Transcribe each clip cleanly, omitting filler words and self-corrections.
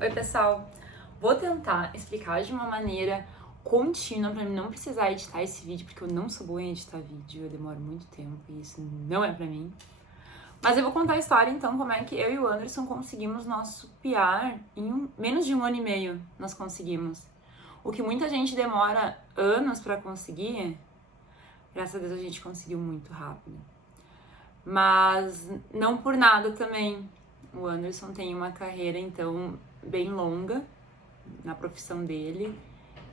Oi, pessoal. Vou tentar explicar de uma maneira contínua pra mim não precisar editar esse vídeo, porque eu não sou boa em editar vídeo, eu demoro muito tempo e isso não é pra mim. Mas eu vou contar a história, então, como é que eu e o Anderson conseguimos nosso PR em menos de 1 ano e meio. Nós conseguimos. O que muita gente demora anos pra conseguir, graças a Deus a gente conseguiu muito rápido. Mas não por nada também. O Anderson tem uma carreira, então, bem longa na profissão dele,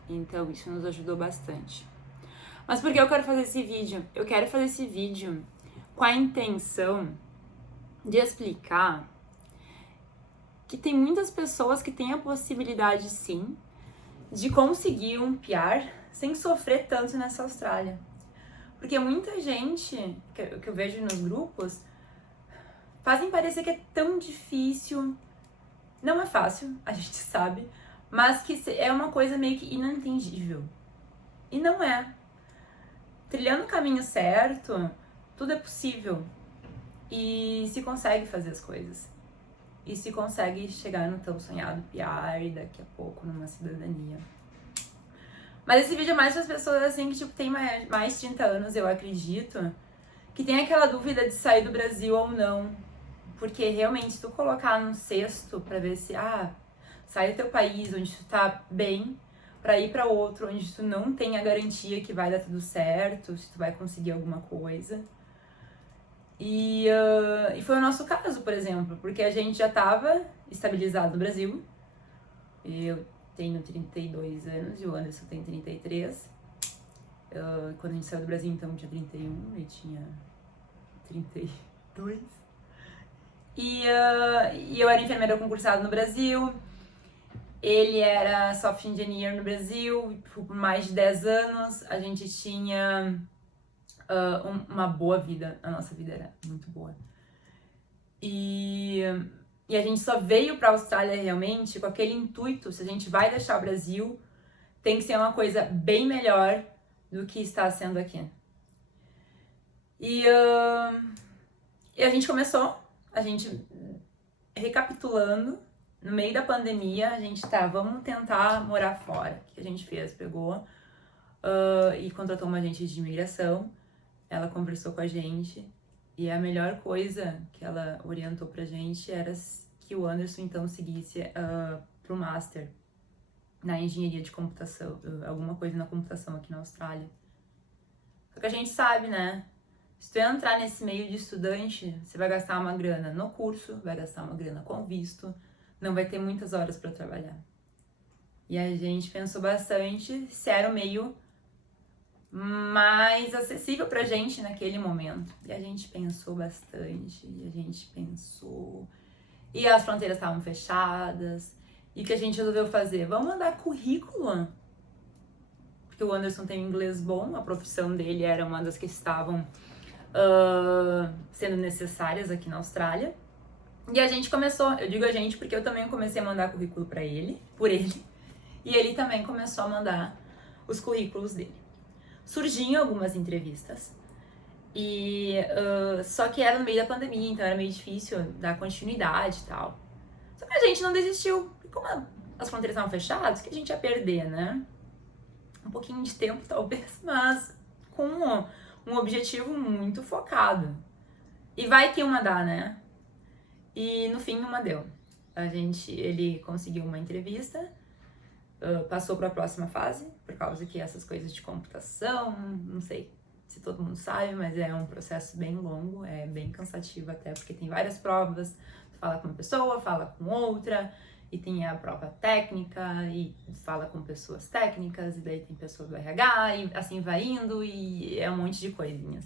então isso nos ajudou bastante. Mas por que eu quero fazer esse vídeo? Eu quero fazer esse vídeo com a intenção de explicar que tem muitas pessoas que têm a possibilidade, sim, de conseguir um PR sem sofrer tanto nessa Austrália. Porque muita gente que eu vejo nos grupos fazem parecer que é tão difícil. Não é fácil, a gente sabe, mas que é uma coisa meio que inentendível. E não é. Trilhando o caminho certo, tudo é possível. E se consegue fazer as coisas. E se consegue chegar no tão sonhado PR e daqui a pouco numa cidadania. Mas esse vídeo é mais para as pessoas assim que tipo, tem mais de 30 anos, eu acredito, que tem aquela dúvida de sair do Brasil ou não. Porque realmente, se tu colocar num cesto pra ver se, sai do teu país onde tu tá bem, pra ir pra outro onde tu não tem a garantia que vai dar tudo certo, se tu vai conseguir alguma coisa. E foi o nosso caso, por exemplo, porque a gente já tava estabilizado no Brasil. Eu tenho 32 anos e o Anderson tem 33. Quando a gente saiu do Brasil, então, tinha 31, ele tinha 32. E eu era enfermeira concursada no Brasil, ele era software engineer no Brasil por mais de 10 anos, a gente tinha uma boa vida, a nossa vida era muito boa. E a gente só veio pra Austrália realmente com aquele intuito, se a gente vai deixar o Brasil, tem que ser uma coisa bem melhor do que está sendo aqui. E a gente começou, recapitulando, no meio da pandemia, a gente vamos tentar morar fora. O que a gente fez? Pegou e contratou uma agente de imigração, ela conversou com a gente, e a melhor coisa que ela orientou pra gente era que o Anderson então seguisse pro Master na engenharia de computação, alguma coisa na computação aqui na Austrália. Só que a gente sabe, né? Se tu entrar nesse meio de estudante, você vai gastar uma grana no curso, vai gastar uma grana com visto, não vai ter muitas horas para trabalhar. E a gente pensou bastante se era o meio mais acessível pra gente naquele momento. E a gente pensou bastante, e as fronteiras estavam fechadas. E o que a gente resolveu fazer? Vamos mandar currículo? Porque o Anderson tem inglês bom, a profissão dele era uma das que estavam sendo necessárias aqui na Austrália. E a gente começou, eu digo a gente porque eu também comecei a mandar currículo pra ele, por ele, e ele também começou a mandar os currículos dele. Surgiam algumas entrevistas, e só que era no meio da pandemia, então era meio difícil dar continuidade e tal. Só que a gente não desistiu, e como as fronteiras estavam fechadas, que a gente ia perder, né? Um pouquinho de tempo talvez, mas com um objetivo muito focado. E vai que uma dá, né? E no fim uma deu. Ele conseguiu uma entrevista, passou para a próxima fase, por causa que essas coisas de computação, não sei se todo mundo sabe, mas é um processo bem longo, é bem cansativo até, porque tem várias provas, tu fala com uma pessoa, fala com outra, e tem a prova técnica, e fala com pessoas técnicas, e daí tem pessoas do RH, e assim vai indo, e é um monte de coisinhas.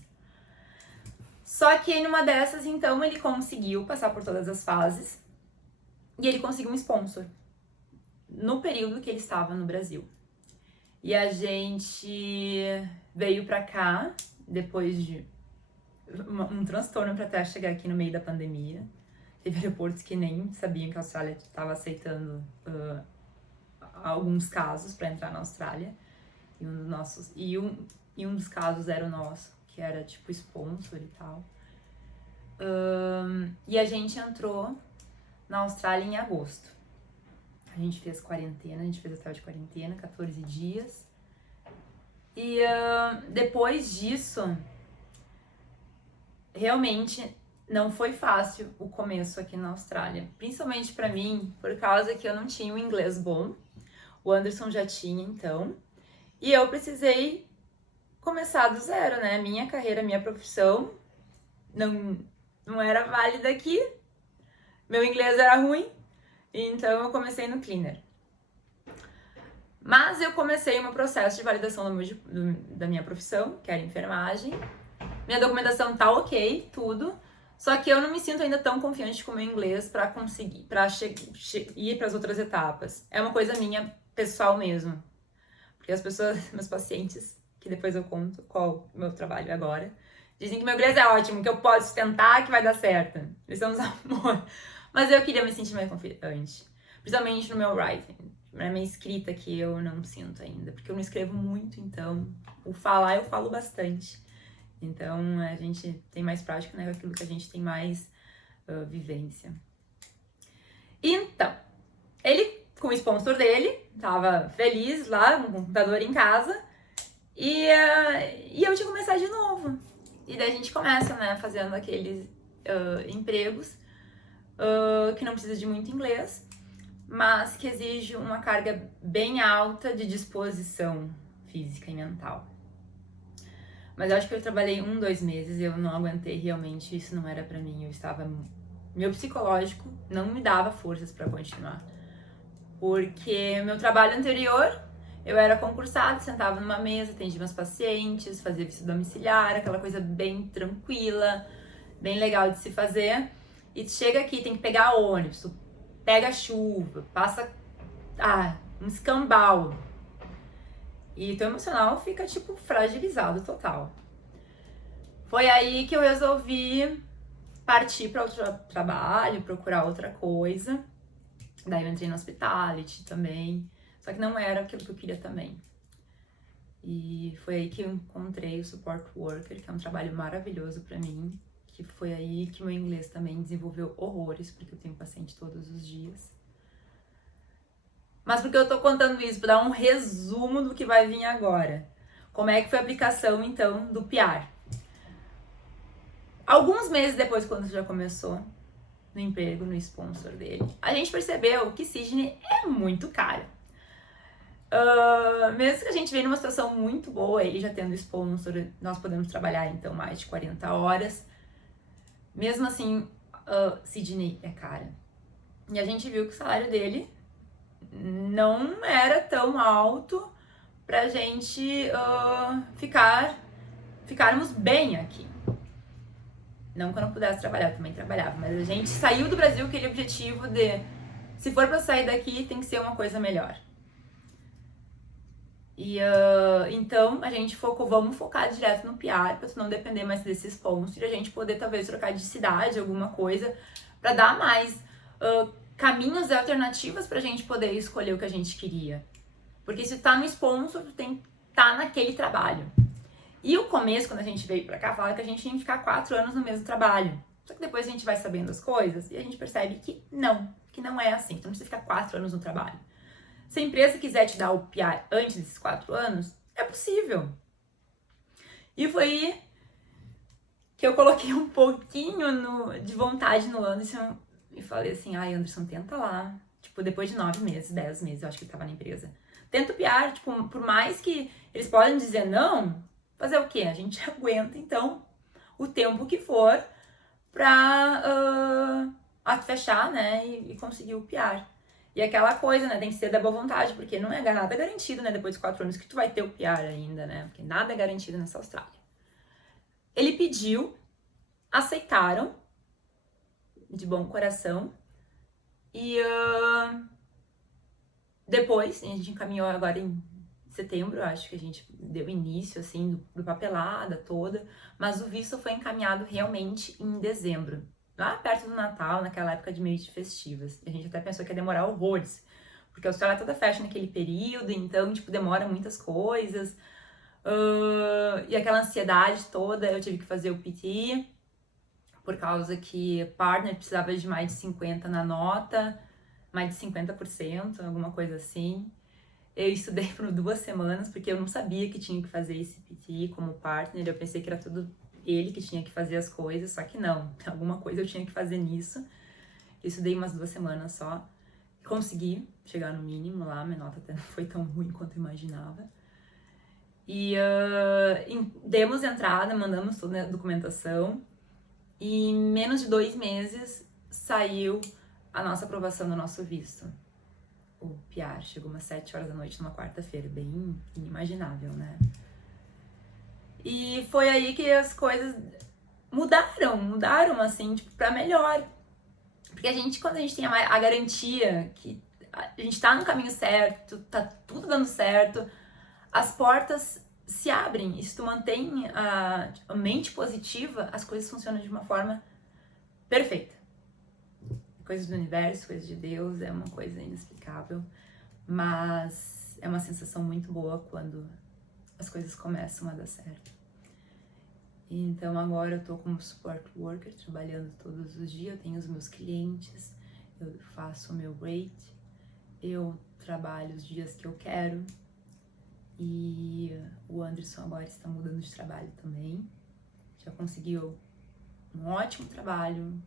Só que numa dessas, então, ele conseguiu passar por todas as fases, e ele conseguiu um sponsor no período que ele estava no Brasil. E a gente veio pra cá, depois de um transtorno pra até chegar aqui no meio da pandemia. Teve aeroportos que nem sabiam que a Austrália estava aceitando alguns casos para entrar na Austrália. E um dos casos era o nosso, que era tipo sponsor e tal. E a gente entrou na Austrália em agosto. A gente fez quarentena, a gente fez hotel de quarentena, 14 dias. E depois disso, realmente não foi fácil o começo aqui na Austrália. Principalmente pra mim, por causa que eu não tinha um inglês bom. O Anderson já tinha, então. E eu precisei começar do zero, né? Minha carreira, minha profissão não era válida aqui. Meu inglês era ruim. Então eu comecei no cleaner. Mas eu comecei um processo de validação da minha profissão, que era enfermagem. Minha documentação tá ok, tudo. Só que eu não me sinto ainda tão confiante com o meu inglês para conseguir, ir para as outras etapas. É uma coisa minha, pessoal mesmo. Porque as pessoas, meus pacientes, que depois eu conto qual o meu trabalho agora, dizem que meu inglês é ótimo, que eu posso tentar, que vai dar certo. Eles são uns amor. Mas eu queria me sentir mais confiante. Principalmente no meu writing. Na minha escrita que eu não sinto ainda. Porque eu não escrevo muito, então o falar eu falo bastante. Então a gente tem mais prática, né? Aquilo que a gente tem mais vivência. Então, ele, com o sponsor dele, tava feliz lá, com o computador em casa. E eu tinha que começar de novo. E daí a gente começa, né? Fazendo aqueles empregos que não precisa de muito inglês, mas que exige uma carga bem alta de disposição física e mental. Mas eu acho que eu trabalhei 2 meses e eu não aguentei realmente, isso não era pra mim, eu estava... Meu psicológico não me dava forças pra continuar. Porque meu trabalho anterior, eu era concursada, sentava numa mesa, atendia meus pacientes, fazia visita domiciliar, aquela coisa bem tranquila, bem legal de se fazer. E tu chega aqui, tem que pegar ônibus, tu pega chuva, passa um escambau. E teu emocional fica, tipo, fragilizado total. Foi aí que eu resolvi partir para outro trabalho, procurar outra coisa. Daí eu entrei no hospitality também. Só que não era aquilo que eu queria também. E foi aí que eu encontrei o support worker, que é um trabalho maravilhoso pra mim. Que foi aí que meu inglês também desenvolveu horrores, porque eu tenho paciente todos os dias. Mas por que eu tô contando isso? Pra dar um resumo do que vai vir agora. Como é que foi a aplicação, então, do PR? Alguns meses depois, quando já começou no emprego, no sponsor dele, a gente percebeu que Sydney é muito caro. Mesmo que a gente venha numa situação muito boa, ele já tendo sponsor, nós podemos trabalhar então mais de 40 horas. Mesmo assim, Sydney é cara. E a gente viu que o salário dele não era tão alto pra gente ficarmos bem aqui. Não que eu não pudesse trabalhar, eu também trabalhava, mas a gente saiu do Brasil com aquele objetivo de, se for pra sair daqui, tem que ser uma coisa melhor. E então a gente vamos focar direto no PR, pra tu não depender mais desse sponsor e a gente poder talvez trocar de cidade, alguma coisa, pra dar mais caminhos e alternativas pra gente poder escolher o que a gente queria. Porque se tu tá no sponsor, tu tem que tá naquele trabalho. E o começo, quando a gente veio pra cá, falava que a gente tinha que ficar 4 anos no mesmo trabalho. Só que depois a gente vai sabendo as coisas e a gente percebe que não é assim. Tu não precisa ficar 4 anos no trabalho. Se a empresa quiser te dar o PR antes desses 4 anos, é possível. E foi aí que eu coloquei um pouquinho de vontade no Anderson e falei assim, Anderson, tenta lá. Tipo, depois de 9 meses, 10 meses, eu acho que ele tava na empresa. Tenta o PR, tipo, por mais que eles podem dizer não, fazer o quê? A gente aguenta, então, o tempo que for pra fechar, né, e conseguir o PR. E aquela coisa, né, tem que ser da boa vontade, porque não é nada garantido, né, depois de 4 anos que tu vai ter o PR ainda, né, porque nada é garantido nessa Austrália. Ele pediu, aceitaram, de bom coração, e depois, a gente encaminhou agora em setembro, acho que a gente deu início, assim, do papelada toda, mas o visto foi encaminhado realmente em dezembro, lá perto do Natal, naquela época de meio de festivas. A gente até pensou que ia demorar horrores, porque a Austrália toda fecha naquele período, então, tipo, demora muitas coisas, e aquela ansiedade toda, eu tive que fazer o PT, por causa que partner precisava de mais de 50 na nota, mais de 50%, alguma coisa assim. Eu estudei por 2 semanas, porque eu não sabia que tinha que fazer esse PT como partner, eu pensei que era tudo ele que tinha que fazer as coisas, só que não, alguma coisa eu tinha que fazer nisso. Eu estudei umas 2 semanas só, consegui chegar no mínimo lá, minha nota até não foi tão ruim quanto eu imaginava. E demos entrada, mandamos toda a documentação, e em menos de 2 meses saiu a nossa aprovação do nosso visto. O PR chegou umas 7 horas da noite numa quarta-feira, bem inimaginável, né? E foi aí que as coisas mudaram assim, tipo, pra melhor. Porque quando a gente tem a garantia que a gente tá no caminho certo, tá tudo dando certo, as portas se abrem. E se tu mantém a mente positiva, as coisas funcionam de uma forma perfeita. Coisas do universo, coisas de Deus, é uma coisa inexplicável. Mas é uma sensação muito boa quando as coisas começam a dar certo. Então agora eu tô como support worker, trabalhando todos os dias, eu tenho os meus clientes, eu faço o meu rate, eu trabalho os dias que eu quero. E o Anderson agora está mudando de trabalho também. Já conseguiu um ótimo trabalho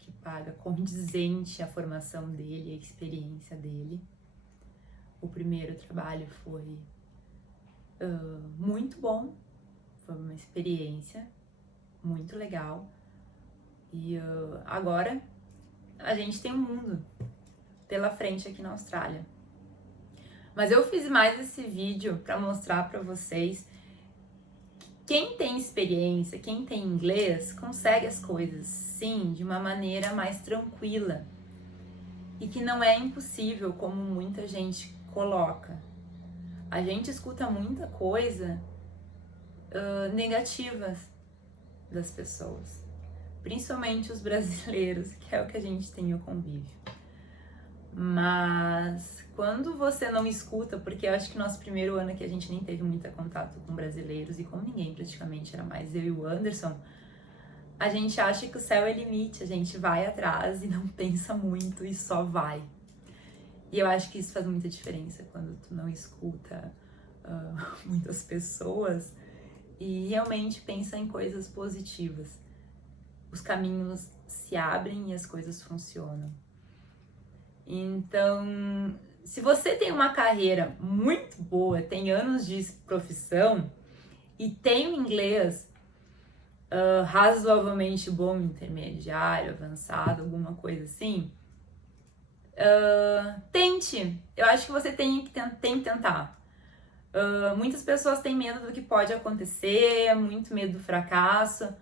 que paga condizente à formação dele, à experiência dele. O primeiro trabalho foi muito bom, foi uma experiência muito legal. E agora a gente tem um mundo pela frente aqui na Austrália. Mas eu fiz mais esse vídeo para mostrar para vocês que quem tem experiência, quem tem inglês, consegue as coisas, sim, de uma maneira mais tranquila. E que não é impossível, como muita gente coloca. A gente escuta muita coisa negativas das pessoas, principalmente os brasileiros, que é o que a gente tem o convívio. Mas quando você não escuta, porque eu acho que nosso primeiro ano aqui a gente nem teve muito contato com brasileiros e com ninguém praticamente, era mais eu e o Anderson, a gente acha que o céu é limite, a gente vai atrás e não pensa muito e só vai. E eu acho que isso faz muita diferença quando tu não escuta muitas pessoas e realmente pensa em coisas positivas. Os caminhos se abrem e as coisas funcionam. Então, se você tem uma carreira muito boa, tem anos de profissão e tem um inglês razoavelmente bom, intermediário, avançado, alguma coisa assim, tente. Eu acho que você tem que tentar. Muitas pessoas têm medo do que pode acontecer, muito medo do fracasso.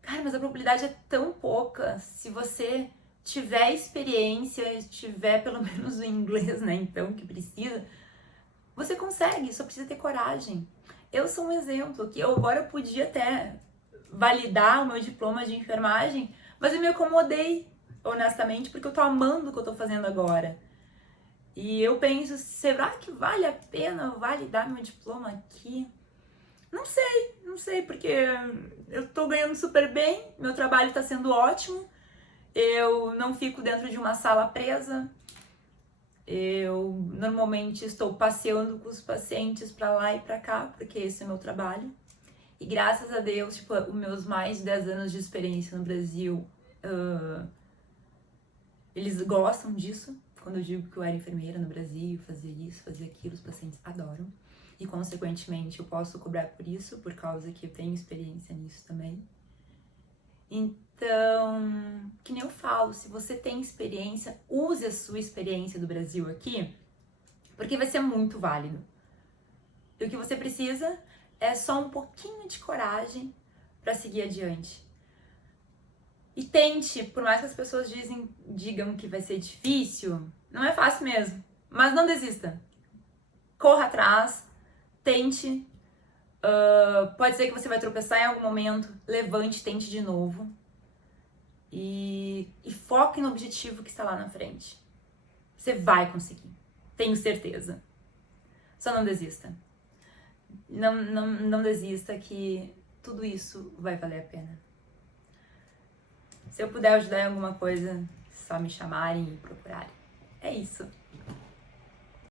Cara, mas a probabilidade é tão pouca. Se você tiver experiência, tiver pelo menos o inglês, né, então, que precisa, você consegue, só precisa ter coragem. Eu sou um exemplo, que eu agora podia até validar o meu diploma de enfermagem, mas eu me acomodei, honestamente, porque eu tô amando o que eu tô fazendo agora. E eu penso, será que vale a pena validar meu diploma aqui? Não sei, porque eu tô ganhando super bem, meu trabalho tá sendo ótimo, eu não fico dentro de uma sala presa, eu normalmente estou passeando com os pacientes pra lá e pra cá, porque esse é meu trabalho. E graças a Deus, tipo, os meus mais de 10 anos de experiência no Brasil, eles gostam disso. Quando eu digo que eu era enfermeira no Brasil, fazia isso, fazia aquilo, os pacientes adoram. E, consequentemente, eu posso cobrar por isso, por causa que eu tenho experiência nisso também. Então, que nem eu falo, se você tem experiência, use a sua experiência do Brasil aqui, porque vai ser muito válido. E o que você precisa é só um pouquinho de coragem para seguir adiante. E tente, por mais que as pessoas digam que vai ser difícil, não é fácil mesmo, mas não desista. Corra atrás, tente. Pode ser que você vai tropeçar em algum momento, levante, tente de novo. E foque no objetivo que está lá na frente. Você vai conseguir, tenho certeza. Só não desista. Não desista, que tudo isso vai valer a pena. Se eu puder ajudar em alguma coisa, só me chamarem e procurarem. É isso.